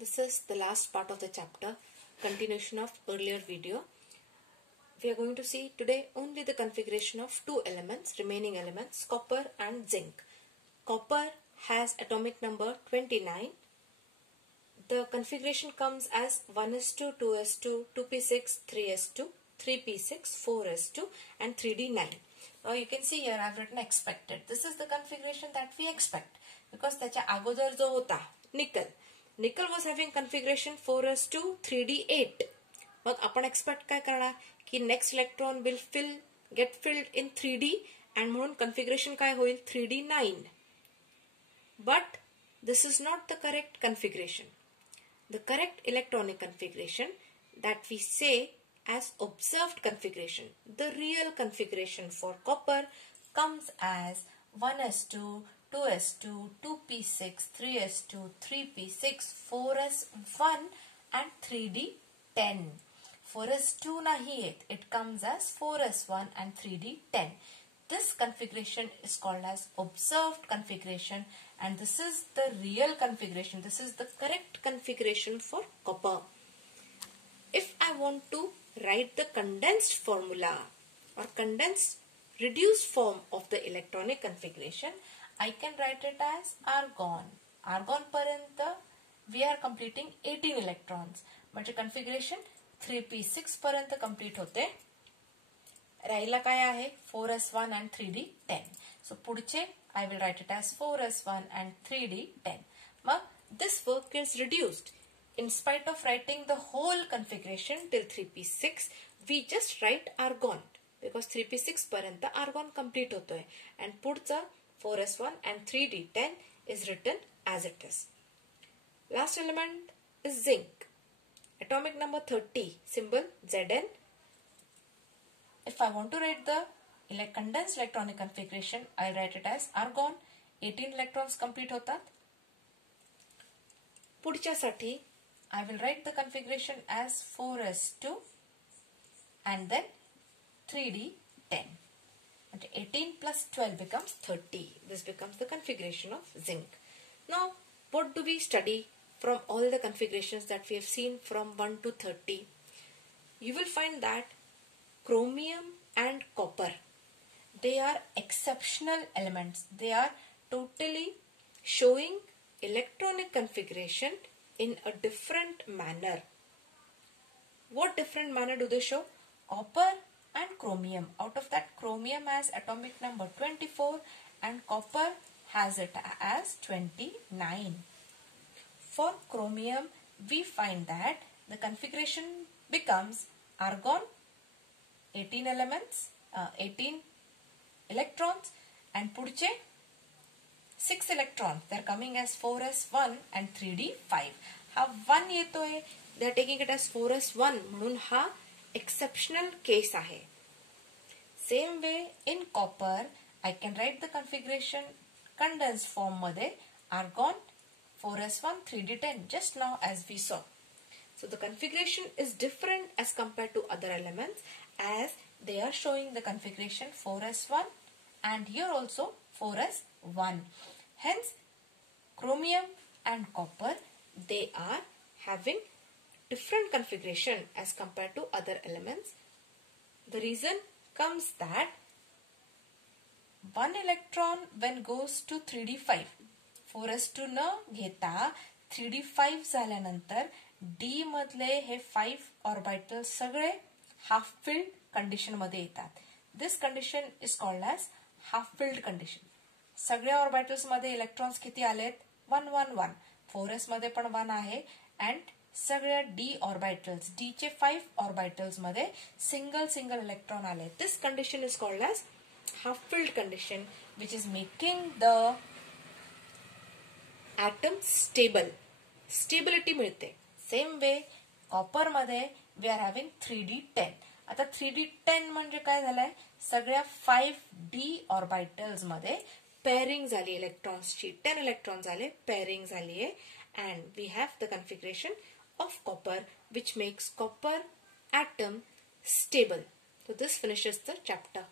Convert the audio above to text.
This is the last part of the chapter, continuation of earlier video. We are going to see today only the configuration of two elements, remaining elements, copper and zinc. Copper has atomic number 29. The configuration comes as 1s2, 2s2, 2p6, 3s2, 3p6, 4s2 and 3d9. Now you can see here I have written expected. This is the configuration that we expect because त्याच्या अगोदर जो होता nickel was having configuration 4s2, 3d8. मग आपण expect काय करणार की next electron will get filled in 3d and म्हणून configuration काय होईल 3d9. But this is not the correct configuration. The correct electronic configuration that we say as observed configuration, the real configuration for copper comes as 1s2, 2s2, 2p6, 3s2, 3p6, 4s1 and 3d10. 4s2 nahi hai, it comes as 4s1 and 3d10. This configuration is called as observed configuration and this is the real configuration. This is the correct configuration for copper. If I want to write the condensed formula or condensed reduced form of the electronic configuration, I can write it as argon. Argon पर्यंत we are completing 18 electrons. म्हणजे configuration 3p6 पर्यंत complete होते. राहिला काय आहे 4s1 and 3d10. So पुढचे I will write it as 4s1 and 3d10. Mug this work is reduced. In spite of writing the whole configuration till 3p6, we just write argon because 3p6 पर्यंत argon complete होतोय and पुढचा 4s1 and 3d10 is written as it is. Last element is zinc. Atomic number 30, symbol Zn. If I want to write the condensed electronic configuration, I write it as argon. 18 electrons complete होतात. पुढच्यासाठी I will write the configuration as 4s2 and then 3d10. 18 plus 12 becomes 30. This becomes the configuration of zinc. Now, what do we study from all the configurations that we have seen from 1 to 30? You will find that chromium and copper, they are exceptional elements. They are totally showing electronic configuration in a different manner. What different manner do they show? Copper and chromium. Out of that, chromium has atomic number 24 and copper has it as 29. For chromium, we find that the configuration becomes argon, 18 elements, 18 electrons, and पुढचे 6 electrons. They are coming as 4s1 and 3d5. हा 1 येतोय, they are taking it as 4s1 म्हणून हा exceptional case आहे. Same way in copper, I can write the configuration condensed form मध्ये argon 4s1 3d10 just now as we saw. So the configuration is different as compared to other elements as they are showing the configuration 4s1 and here also 4s1. Hence chromium and copper, they are having different configuration as compared to other elements. The reason comes that one electron when goes to 3d5, 4s2 न घेता 3d5 झाल्यानंतर D मधले हे 5 orbital सगळे half filled condition मध्ये येतात. This condition is called as half filled condition. सगळ्या orbitals मध्ये इलेक्ट्रॉन्स किती आलेत 1 1 1. 4s मध्ये पण 1 आहे अँड सगळ्या D ऑर्बिटल्स D चे 5 ऑर्बिटल्स मध्ये सिंगल इलेक्ट्रॉन आले. This condition is called as half filled condition which is making the atom stable. Stability मिळते. सेम वे कॉपर मध्ये वी आर हॅव्हिंग 3d10. आता 3d10 म्हणजे काय झालंय सगळ्या 5d ऑर्बिटल्स मध्ये पेअरिंग झाली इलेक्ट्रॉन्सची. 10 इलेक्ट्रॉन झाले, पेअरिंग झाली आहे and we have the configuration of copper which makes copper atom stable. So this finishes the chapter.